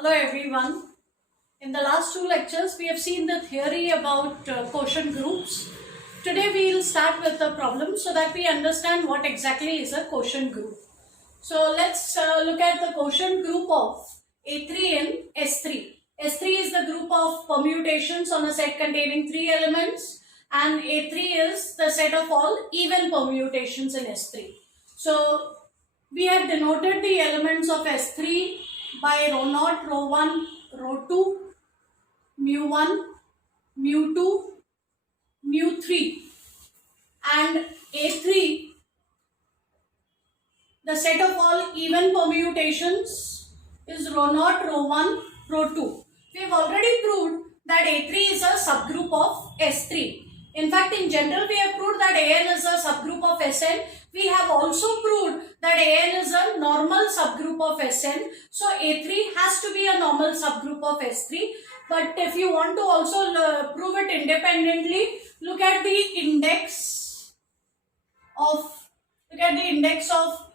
Hello everyone. In the last two lectures, we have seen the theory about quotient groups. Today we will start with the problem so that we understand what exactly is a quotient group. So let's look at the quotient group of A3 and S3. S3 is the group of permutations on a set containing three elements, and A3 is the set of all even permutations in S3. So we have denoted the elements of S3 by rho naught, rho 1, rho 2, mu 1, mu 2, mu 3, and A3, the set of all even permutations, is rho naught, rho 1, rho 2. We have already proved that A3 is a subgroup of S3. In fact, in general, we have proved that AN is a subgroup of Sn. We have also proved that AN is a normal subgroup of Sn. So A3 has to be a normal subgroup of S3. But if you want to also prove it independently, look at the index of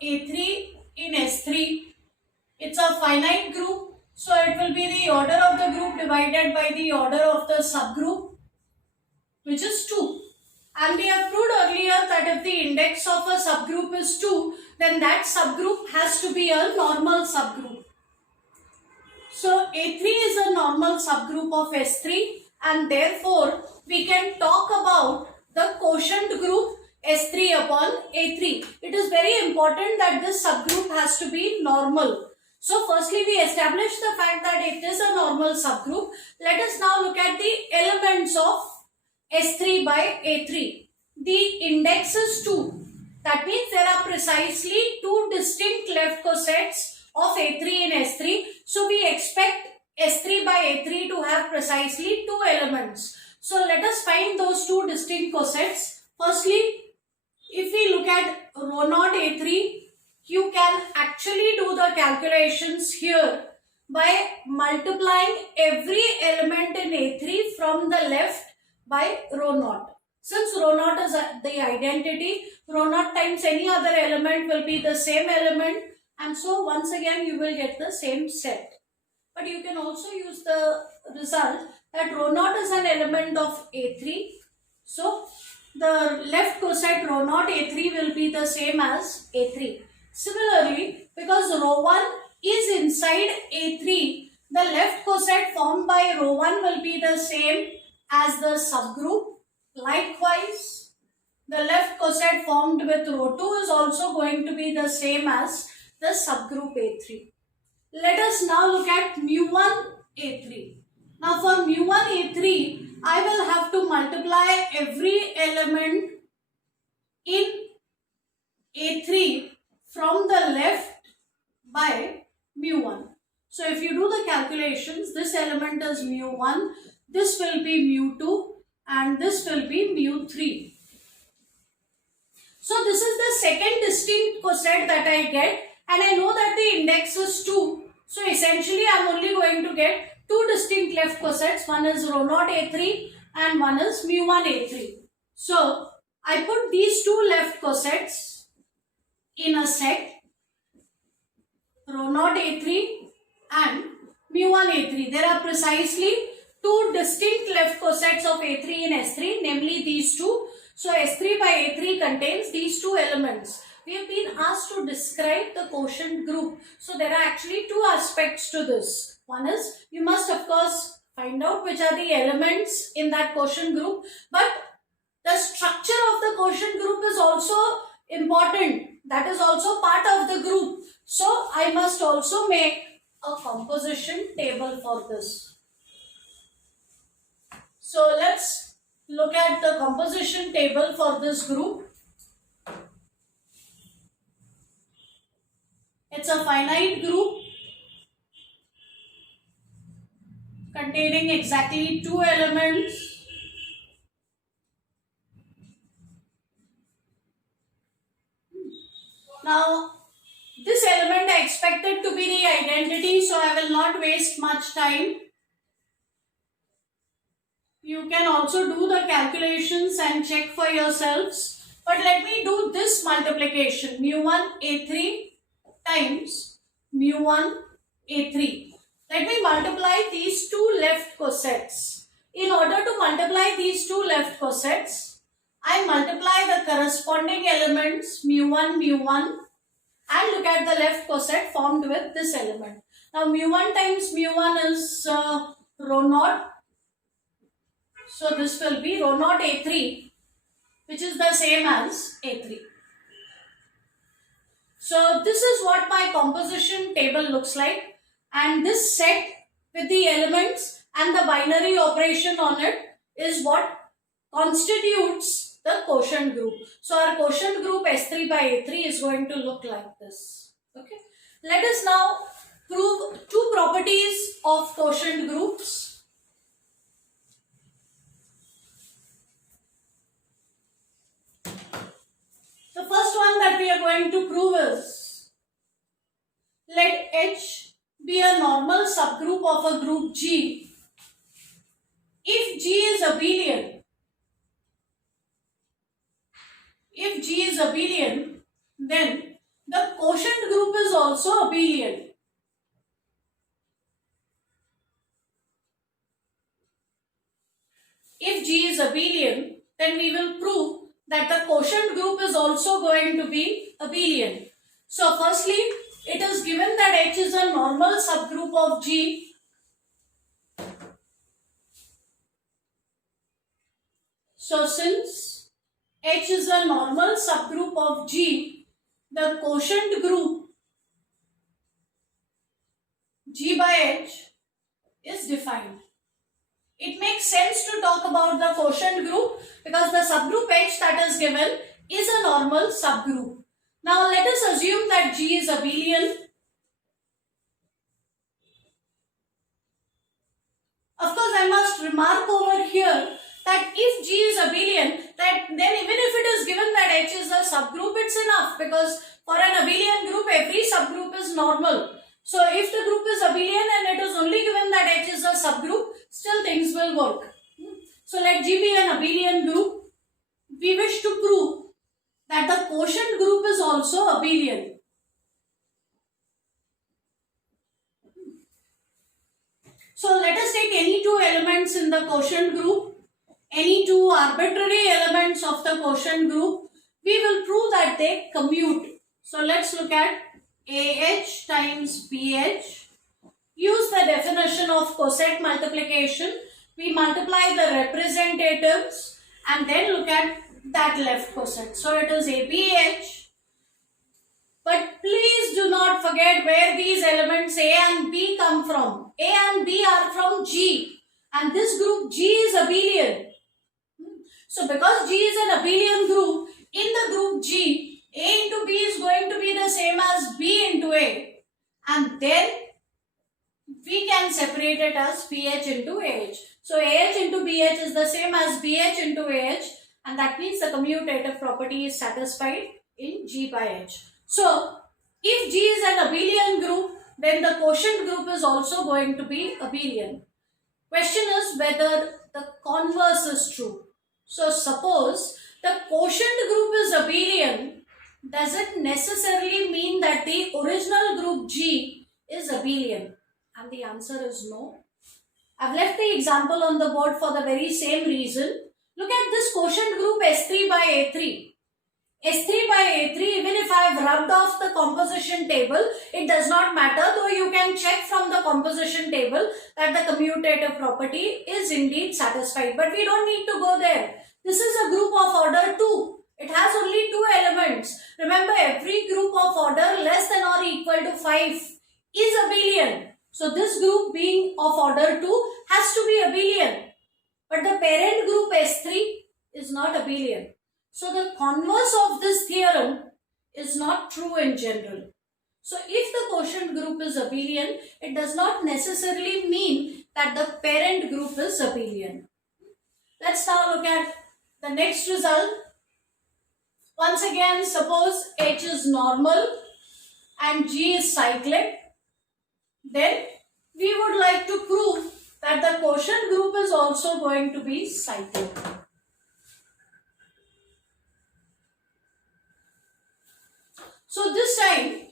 A3 in S3. It's a finite group, so it will be the order of the group divided by the order of the subgroup, which is 2. And we have proved earlier that if the index of a subgroup is 2, then that subgroup has to be a normal subgroup. So A3 is a normal subgroup of S3, and therefore we can talk about the quotient group S3 upon A3. It is very important that this subgroup has to be normal. So firstly, we establish the fact that it is a normal subgroup. Let us now look at the elements of S3 by A3. The index is 2. That means there are precisely two distinct left cosets of A3 in S3. So we expect S3 by A3 to have precisely two elements. So let us find those two distinct cosets. Firstly, if we look at rho naught A3, you can actually do the calculations here by multiplying every element in A3 from the left by rho naught. Since rho naught is the identity, rho naught times any other element will be the same element, and so once again you will get the same set. But you can also use the result that rho naught is an element of A3. So the left coset rho naught A3 will be the same as A3. Similarly, because rho 1 is inside A3, the left coset formed by rho 1 will be the same as the subgroup. Likewise, the left coset formed with rho 2 is also going to be the same as the subgroup A3. Let us now look at mu 1 A3. Now for mu 1 A3, I will have to multiply every element in A3 from the left by mu 1. So if you do the calculations, this element is mu 1, this will be mu 2, and this will be mu 3. So this is the second distinct coset that I get, and I know that the index is 2. So essentially I am only going to get two distinct left cosets. One is rho naught A3 and one is mu 1 A3. So I put these two left cosets in a set, rho naught A3 and mu 1 A3. There are precisely two distinct left cosets of A3 in S3, namely these two. So S3 by A3 contains these two elements. We have been asked to describe the quotient group. So there are actually two aspects to this. One is, you must of course find out which are the elements in that quotient group, but the structure of the quotient group is also important. That is also part of the group. So I must also make a composition table for this. So let's look at the composition table for this group. It's a finite group containing exactly two elements. Now, this element I expected to be the identity, so I will not waste much time. You can also do the calculations and check for yourselves. But let me do this multiplication. Mu 1 A3 times mu 1 A3. Let me multiply these two left cosets. In order to multiply these two left cosets, I multiply the corresponding elements mu1, mu1 and look at the left coset formed with this element. Now mu1 times mu1 is rho naught. So this will be rho naught A3, which is the same as A3. So this is what my composition table looks like, and this set with the elements and the binary operation on it is what constitutes the quotient group. So our quotient group S3 by A3 is going to look like this. Okay. Let us now prove two properties of quotient groups. The first one that we are going to prove is, let H be a normal subgroup of a group G if G is abelian. If G is abelian, then the quotient group is also abelian. If G is abelian, then we will prove that the quotient group is also going to be abelian. So firstly, it is given that H is a normal subgroup of G. So since H is a normal subgroup of G, the quotient group G by H is defined. It makes sense to talk about the quotient group because the subgroup H that is given is a normal subgroup. Now let us assume that G is abelian. Of course, I must remark over here that if G is abelian, then even if it is given that H is a subgroup, it's enough, because for an abelian group, every subgroup is normal. So if the group is abelian and it is only given that H is a subgroup, still things will work. So let G be an abelian group. We wish to prove that the quotient group is also abelian. So let us take any two elements in the quotient group, any two arbitrary elements of the quotient group. We will prove that they commute. So let's look at AH times BH. Use the definition of coset multiplication. We multiply the representatives and then look at that left coset. So it is ABH. But please do not forget where these elements A and B come from. A and B are from G, and this group G is abelian. So because G is an abelian group, in the group G, A into B is going to be the same as B into A, and then we can separate it as BH into AH. So AH into BH is the same as BH into AH, and that means the commutative property is satisfied in G by H. So if G is an abelian group, then the quotient group is also going to be abelian. Question is whether the converse is true. So suppose the quotient group is abelian, does it necessarily mean that the original group G is abelian? And the answer is no. I've left the example on the board for the very same reason. Look at this quotient group S3 by A3. S3 by A3, even if I have rubbed off the composition table, it does not matter, though you can check from the composition table that the commutative property is indeed satisfied. But we don't need to go there. This is a group of order 2. It has only 2 elements. Remember, every group of order less than or equal to 5 is abelian. So this group being of order 2 has to be abelian. But the parent group S3 is not abelian. So the converse of this theorem is not true in general. So if the quotient group is abelian, it does not necessarily mean that the parent group is abelian. Let's now look at the next result. Once again, suppose H is normal and G is cyclic. Then we would like to prove that the quotient group is also going to be cyclic. So this time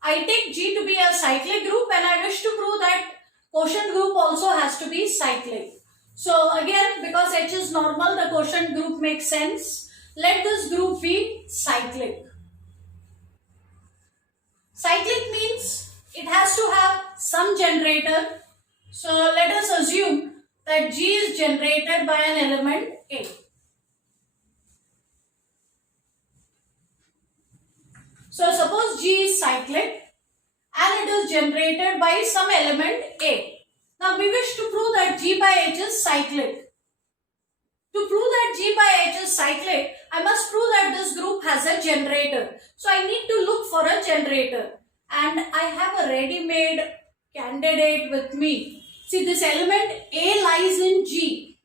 I take G to be a cyclic group and I wish to prove that quotient group also has to be cyclic. So again, because H is normal, the quotient group makes sense. Let this group be cyclic. Cyclic means it has to have some generator. So let us assume that G is generated by an element A. So suppose G is cyclic and it is generated by some element A. Now we wish to prove that G by H is cyclic. To prove that G by H is cyclic, I must prove that this group has a generator. So I need to look for a generator. And I have a ready-made candidate with me. See, this element A lies in G.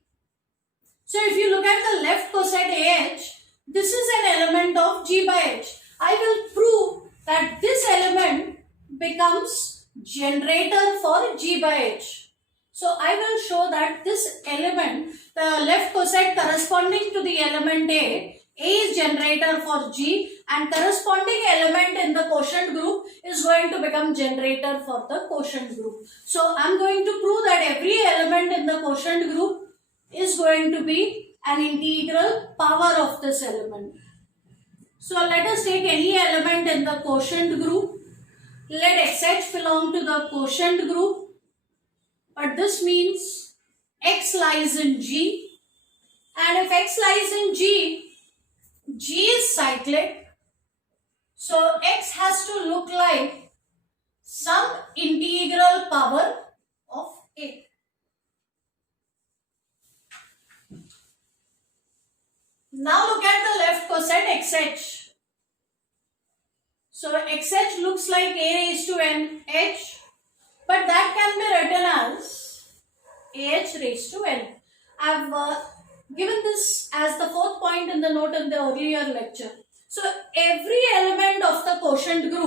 So if you look at the left coset AH, this is an element of G by H. I will prove that this element becomes generator for G by H. So I will show that this element, the left coset corresponding to the element A is generator for G, and corresponding element in the quotient group is going to become generator for the quotient group. So I am going to prove that every element in the quotient group is going to be an integral power of this element. So let us take any element in the quotient group. Let XH belong to the quotient group. But this means X lies in G, and if X lies in G, G is cyclic, so X has to look like some integral power of A. Now look at the left coset XH. So XH looks like A raised to n H. But that can be written as AH raised to n. I have given this as the fourth point in the note in the earlier lecture. So every element of the quotient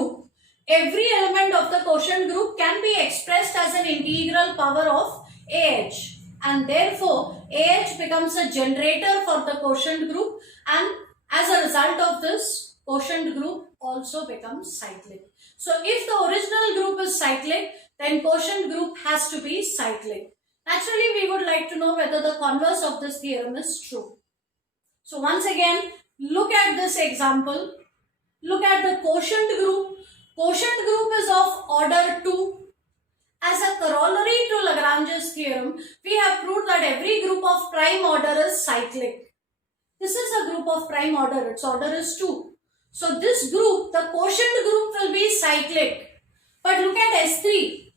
group can be expressed as an integral power of AH. And therefore, AH becomes a generator for the quotient group, and as a result of this, quotient group also becomes cyclic. So if the original group is cyclic, then quotient group has to be cyclic. Naturally, we would like to know whether the converse of this theorem is true. So once again, look at this example. Look at the quotient group. Quotient group is of order 2. As a corollary to Lagrange's theorem, we have proved that every group of prime order is cyclic. This is a group of prime order. Its order is 2. So this group, the quotient group, will be cyclic. But look at S3.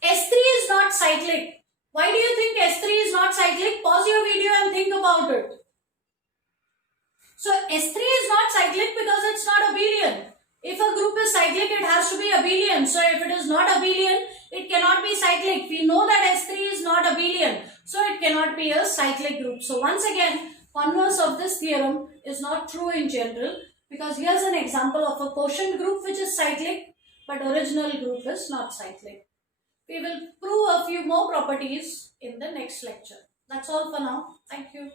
S3 is not cyclic. Why do you think S3 is not cyclic? Pause your video and think about it. So S3 is not cyclic because it's not abelian. If a group is cyclic, it has to be abelian. So if it is not abelian, it cannot be cyclic. We know that S3 is not abelian. So it cannot be a cyclic group. So once again, converse of this theorem is not true in general, because here's an example of a quotient group which is cyclic, but original group is not cyclic. We will prove a few more properties in the next lecture. That's all for now. Thank you.